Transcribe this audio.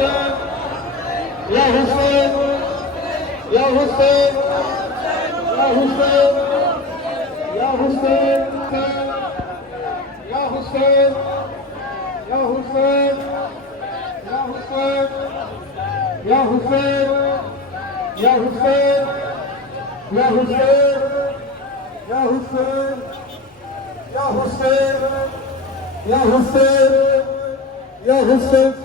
Ya Hussein, Ya Hussein, Ya Hussein, Ya Hussein, Ya Hussein, Ya Hussein, Ya Hussein, Ya Hussein, Ya Hussein, Ya Hussein, Ya Hussein, Ya Hussein, Ya Hussein, Ya Hussein.